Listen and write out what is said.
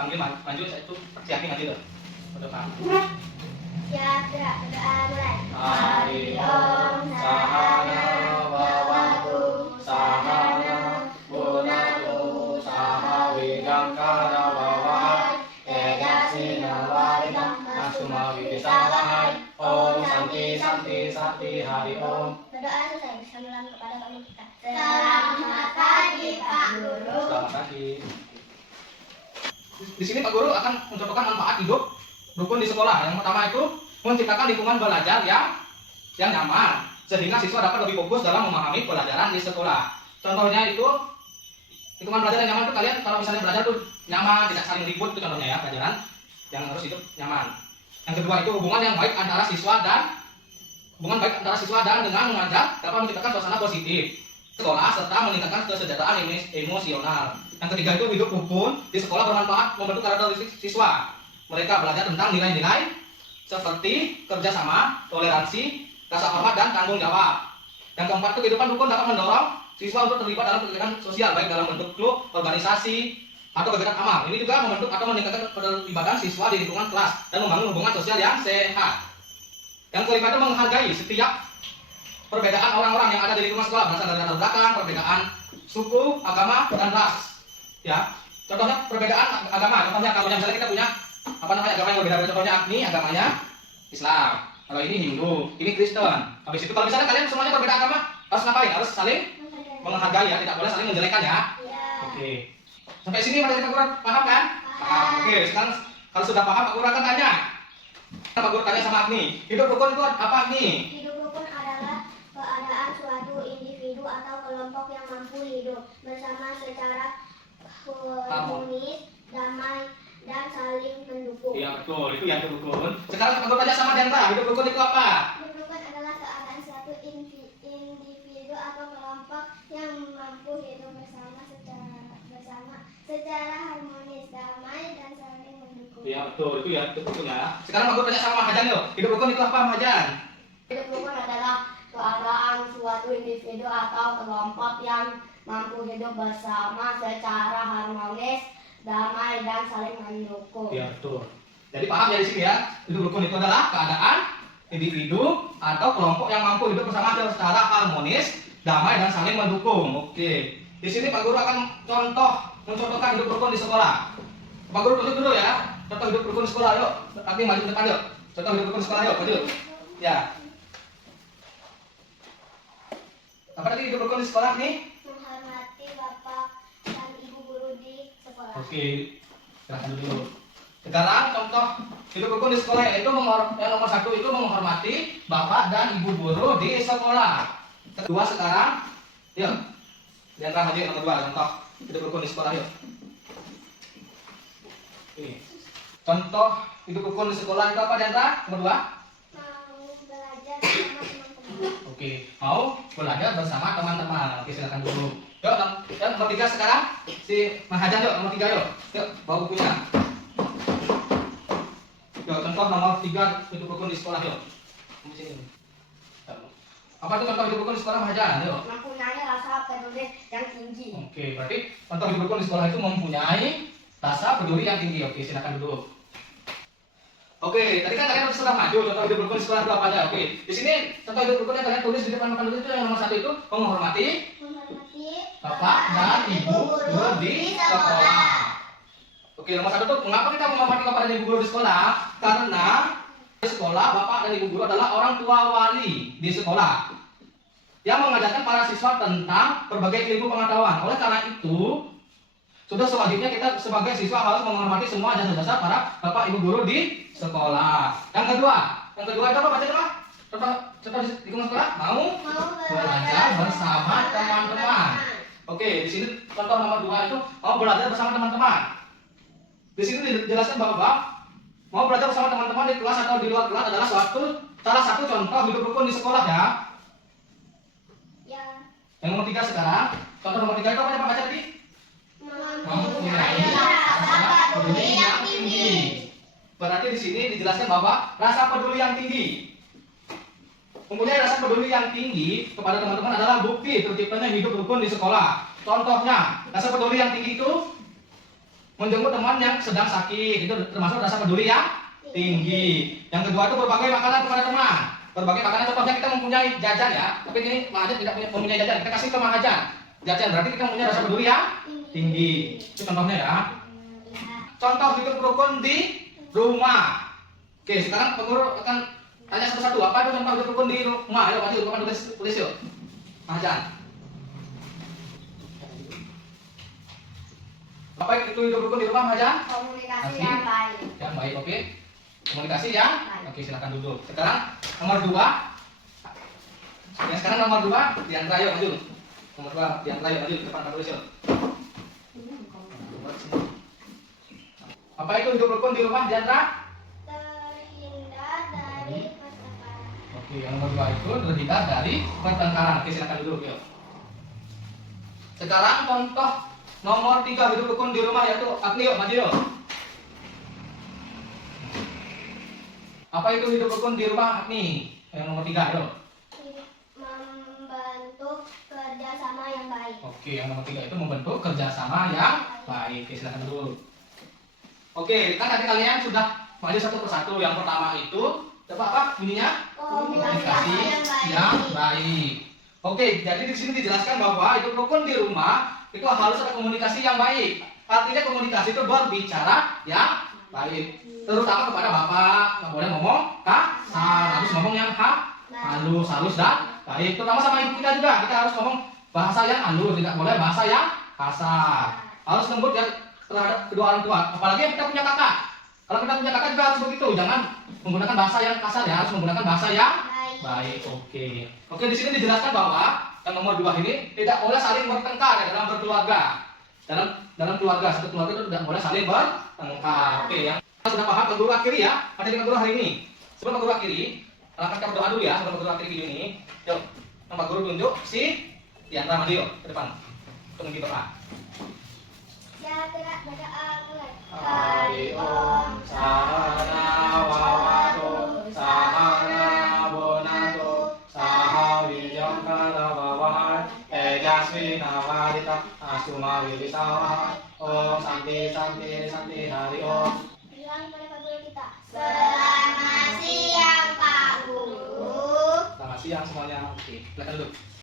panggil maju itu siapin nanti tuh. Berdoa. Ya, berdoa mulai. Hari Om Sahana Wawatu Sahana Bunatu Sahawidangkara Wawahai Tejasina Waridam Masumawi Bisawahai Om Santi Santi Santi Hari Om. Berdoa selesai, salam kepada Pak Guru kita. Selamat pagi Pak Guru. Selamat pagi. Di sini Pak Guru akan mencontohkan manfaat hidup rukun di sekolah. Yang pertama itu menciptakan lingkungan belajar yang nyaman sehingga siswa dapat lebih fokus dalam memahami pelajaran di sekolah. Contohnya itu lingkungan belajar yang nyaman itu kalian kalau misalnya belajar tuh nyaman, tidak saling ribut, itu contohnya ya pelajaran yang harus hidup nyaman. Yang kedua itu hubungan yang baik antara siswa dan dengan mengajar dapat menciptakan suasana positif sekolah serta meningkatkan kesejahteraan emosional. Yang ketiga itu hidup rukun di sekolah bermanfaat membentuk karakteristik siswa. Mereka belajar tentang nilai-nilai seperti kerjasama, toleransi, rasa hormat, dan tanggung jawab. Yang keempat itu kehidupan rukun dapat mendorong siswa untuk terlibat dalam kegiatan sosial baik dalam bentuk klub, organisasi, atau kegiatan amal. Ini juga membentuk atau meningkatkan keterlibatan siswa di lingkungan kelas dan membangun hubungan sosial yang sehat. Yang kelima itu menghargai setiap perbedaan orang-orang yang ada di lingkungan sekolah berasal dari latar belakang, perbedaan suku, agama, dan ras. Ya, contohnya perbedaan agama. Contohnya kalau misalnya kita punya agama yang berbeda. Contohnya Agni agamanya Islam, kalau ini Hindu, ini Kristen. Habis itu kalau misalnya kalian semuanya berbeda agama, harus ngapain? Harus saling menghargai ya, tidak boleh saling menjelekan ya. Oke. Sampai sini materi Pak Guru paham kan? Paham. Oke, sekarang kalau sudah paham Pak Guru akan tanya. Pak Guru tanya sama Agni, hidup rukun itu apa Agni? Hidup rukun adalah keadaan suatu individu atau kelompok yang mampu hidup bersama secara harmonis, damai, dan saling mendukung. Iya betul, itu yang hidup rukun. Sekarang Pak Guru tanya sama Denta, hidup rukun itu apa? Hidup rukun adalah keadaan suatu individu atau kelompok yang mampu hidup bersama secara harmonis, damai, dan saling mendukung. Iya betul, itu ya hidup rukun ya. Sekarang Pak Guru tanya sama Mahajan yuk, hidup rukun itu apa Mahajan? Hidup rukun adalah keadaan suatu individu atau kelompok yang mampu hidup bersama secara harmonis, damai, dan saling mendukung. Iya betul. Jadi paham ya di sini ya, hidup rukun itu adalah keadaan individu atau kelompok yang mampu hidup bersama secara harmonis, damai, dan saling mendukung. Oke. Di sini Pak Guru akan mencontohkan hidup rukun di sekolah. Pak Guru tunjuk dulu ya, contoh hidup rukun di sekolah yuk. Nanti maju ke depan yuk. Contoh hidup rukun di sekolah yuk, maju. Ya. Apa tadi hidup rukun di sekolah nih? Menghormati bapak dan ibu guru di sekolah. Oke, silahkan dulu. Sekarang contoh hidup rukun di sekolah yaitu yang nomor satu itu menghormati bapak dan ibu guru di sekolah. Kedua sekarang, yuk, yang maju yang nomor dua contoh hidup rukun di sekolah yuk. Ini. Contoh hidup rukun di sekolah itu apa Denta? Nomor dua? Mau belajar bersama teman-teman. Oke, mau belajar bersama teman-teman. Oke, silakan dulu. Yuk, yang nomor tiga sekarang si Mahajan yuk, nomor tiga yuk. Yuk, bawa bukunya. Yuk, contoh nomor tiga hidup rukun di sekolah yuk. Di sini. Apa itu contoh hidup rukun di sekolah Mahajan? Yuk. Mempunyai rasa peduli yang tinggi. Oke, berarti contoh hidup rukun di sekolah itu mempunyai rasa peduli yang tinggi. Oke, silakan dulu. Oke, tadi kan kalian sudah maju contoh hidup rukun di sekolah itu apa aja. Oke, di sini contoh hidup rukun yang kalian tulis di depan tulis itu yang nomor satu itu menghormati bapak dan ibu guru di sekolah. Oke, nomor satu itu mengapa kita menghormati bapak dan ibu guru di sekolah? Karena di sekolah bapak dan ibu guru adalah orang tua wali di sekolah yang mengajarkan para siswa tentang berbagai ilmu pengetahuan. Oleh karena itu, sudah sewajibnya kita sebagai siswa harus menghormati semua jasa-jasa para bapak ibu guru di sekolah. Yang kedua itu apa baca coba? Contoh di lingkungan sekolah mau belajar bersama teman-teman. Oke, di sini contoh nomor dua itu mau belajar bersama teman-teman. Di sini dijelaskan bahwa mau belajar bersama teman-teman di kelas atau di luar kelas adalah salah satu contoh hidup rukun di sekolah ya. Ya. Yang nomor tiga sekarang, contoh nomor tiga itu apa yang Pak baca tadi? Mempunyai rasa peduli yang tinggi. Berarti di sini dijelaskan bahwa rasa peduli yang tinggi. Mempunyai rasa peduli yang tinggi kepada teman-teman adalah bukti terciptanya hidup rukun di sekolah. Contohnya, rasa peduli yang tinggi itu menjemput teman yang sedang sakit, itu termasuk rasa peduli yang tinggi. Yang kedua itu berbagi makanan kepada teman. Berbagi makanan, contohnya kita mempunyai jajan ya, tapi ini Mahajan tidak mempunyai jajan, kita kasih ke Mahajan jajan, berarti kita mempunyai rasa peduli yang tinggi. Itu contohnya ya. Contoh hidup rukun di rumah. Oke, sekarang pengurus akan tanya satu-satu, apa itu contoh hidup rukun di rumah? Ayo maju, kapan tulis yuk. Mahajan. Apa itu hidup rukun di rumah, Mahajan? Komunikasi Kasih. yang baik. Yang baik, oke. Komunikasi yang Baik. oke, silakan duduk. Sekarang nomor 2. Yang sekarang nomor 2, Diandra yuk maju. Nomor 2, Diandra yuk maju ke depan Pak Tulis yuk. Apa itu hidup rukun di rumah, Diandra? Terhindar dari pertengkaran. Oke, yang nomor 2 itu terhindar dari pertengkaran. Oke, silakan duduk yuk. Sekarang contoh nomor 3 hidup rukun di rumah yaitu Agni yuk maju yuk. Apa itu hidup rukun di rumah Agni? Yang nomor 3 yuk. Membentuk kerjasama yang baik. Oke, yang nomor 3 itu membentuk kerjasama yang baik. Oke, silakan dulu. Oke, kan tadi kalian sudah maju satu persatu. Yang pertama itu coba apa bunyinya? Komunikasi yang baik. Oke, jadi di sini dijelaskan bahwa hidup rukun di rumah itu harus ada komunikasi yang baik. Artinya komunikasi itu berbicara yang baik. Terutama kepada bapak, nggak boleh ngomong kasar, harus ngomong yang halus dan baik. Terutama sama ibu kita juga, kita harus ngomong bahasa yang halus, tidak boleh bahasa yang kasar. Harus lembut ya terhadap kedua orang tua. Apalagi yang kita punya kakak. Kalau kita punya kakak juga harus begitu, jangan menggunakan bahasa yang kasar ya, harus menggunakan bahasa yang baik. Oke, di sini dijelaskan bahwa yang nomor 2 ini tidak boleh saling bertengkar ya, dalam berkeluarga. Dalam keluarga, satu keluarga itu tidak boleh saling bertengkar. Oke, yang sudah paham Pak Guru akhiri ya, materi Pak Guru hari ini. Sebelum Pak Guru akhiri, kita berdoa dulu ya sebelum Pak Guru akhiri video ini. Yuk, Pak Guru tunjuk si Diandra maju yuk ke depan untuk mengikuti doa. Ya, gerak bacaan mulai. Hari Om Sahana Wawatu Sahana Bonatu Sahawijangkara Wawahat Tejaswina Wadita Asuma Wilisawat Om Santi Santi Santi Hari Om. Bilang pada Pak Guru kita. Selamat siang Pak Guru. Selamat siang semuanya. Oke, silakan duduk.